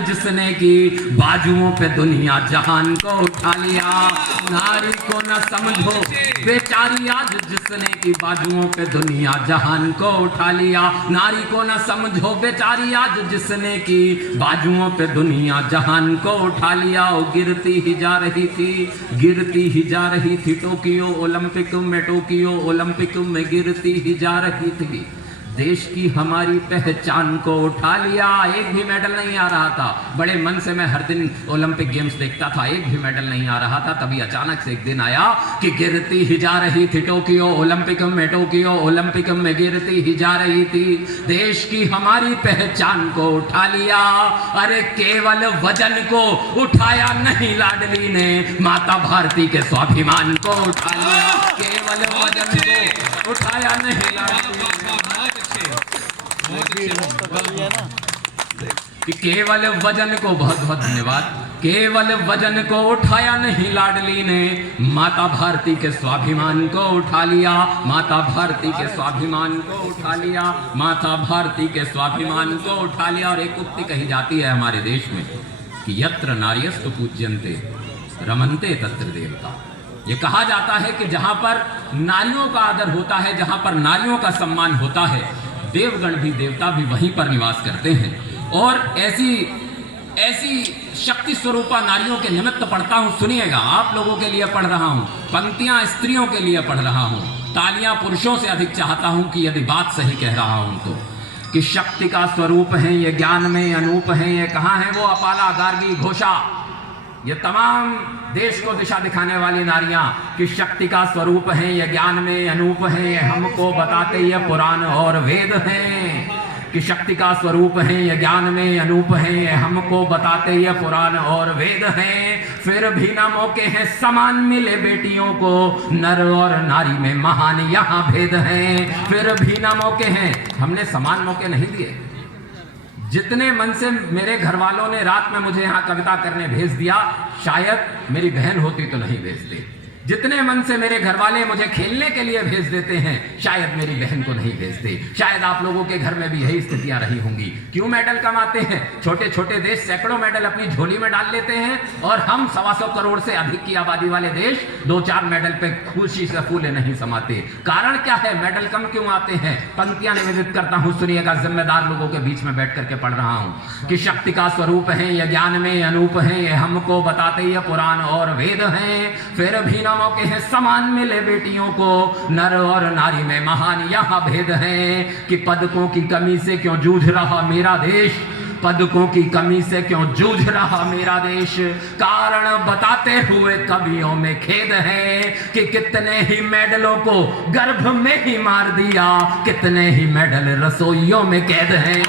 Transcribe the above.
जिसने की बाजुओं पे दुनिया जहान को उठा लिया। नारी को न समझो बेचारी आज जिसने की बाजुओं पे दुनिया जहान को उठा लिया। नारी को न समझो बेचारी आज जिसने की बाजुओं पे दुनिया जहान को उठा लिया। वो गिरती ही जा रही थी, गिरती ही जा रही थी। टोक्यो ओलंपिक में, टोक्यो ओलंपिक में गिरती ही जा रही थी। देश की हमारी पहचान को उठा लिया। एक भी मेडल नहीं आ रहा था। बड़े मन से मैं हर दिन ओलंपिक गेम्स देखता था, एक भी मेडल नहीं आ रहा था। तभी अचानक से एक दिन आया कि गिरती ही जा रही थी टोक्यो ओलंपिक में, टोक्यो ओलंपिक में गिरती ही जा रही थी। देश की हमारी पहचान को उठा लिया। अरे केवल वजन को उठाया नहीं लाडली ने, माता भारती के स्वाभिमान को उठा लिया। केवल वजन को उठाया नहीं लाडली कि केवल वजन को, बहुत बहुत धन्यवाद, केवल वजन को उठाया नहीं लाडली ने, माता भारती के स्वाभिमान को उठा लिया। माता भारती के स्वाभिमान को उठा लिया। माता भारती के स्वाभिमान को उठा लिया। और एक उक्ति कही जाती है हमारे देश में कि यत्र नार्यस्तु पूज्यन्ते रमन्ते तत्र देवता। ये कहा जाता है कि जहां पर नारियों का आदर होता है, जहां पर नारियों का सम्मान होता है, देवगण भी, देवता भी वहीं पर निवास करते हैं। और ऐसी शक्ति स्वरूपा नारियों के निमित्त पढ़ता हूं, सुनिएगा, आप लोगों के लिए पढ़ रहा हूं, पंक्तियां स्त्रियों के लिए पढ़ रहा हूं, तालियां पुरुषों से अधिक चाहता हूं कि यदि बात सही कह रहा हूं तो। कि शक्ति का स्वरूप है ये, ज्ञान में अनूप है ये, कहाँ है वो अपाला गार्गी घोषा, ये तमाम देश को दिशा दिखाने वाली नारियां कि शक्ति का स्वरूप है ये, ज्ञान में अनूप है ये, हमको बताते ये पुराण और वेद हैं। कि शक्ति का स्वरूप है ये, ज्ञान में अनूप है ये, हमको बताते ये पुराण और वेद हैं। फिर भी ना मौके हैं समान मिले बेटियों को, नर और नारी में महान यहाँ भेद हैं। फिर भी ना मौके हैं, हमने समान मौके नहीं दिए। जितने मन से मेरे घर वालों ने रात में मुझे यहाँ कविता करने भेज दिया, शायद मेरी बहन होती तो नहीं भेजती। जितने मन से मेरे घर वाले मुझे खेलने के लिए भेज देते हैं, शायद मेरी बहन को नहीं भेजते। शायद आप लोगों के घर में भी यही स्थितियां रही होंगी। क्यों मेडल कमाते हैं? छोटे छोटे देश सैकड़ों मेडल अपनी झोली में डाल लेते हैं, और हम 125 करोड़ से अधिक की आबादी वाले देश 2-4 मेडल पे खुशी से फूले नहीं समाते। कारण क्या है? मेडल कम क्यों आते हैं? पंक्तियां निवेदित करता हूं, सुनिएगा, जिम्मेदार लोगों के बीच में बैठ करके पढ़ रहा हूं। कि शक्ति का स्वरूप है ये, ज्ञान में अनूप है ये, हमको बताते ये पुराण और वेद हैं। फिर भी ना मौके हैं समान मिले बेटियों को, नर और नारी में महान यहाँ भेद हैं। कि पदकों की कमी से क्यों जूझ रहा मेरा देश, पदकों की कमी से क्यों जूझ रहा मेरा देश, कारण बताते हुए कवियों में खेद है। कि कितने ही मेडलों को गर्भ में ही मार दिया, कितने ही मेडल रसोइयों में कैद हैं।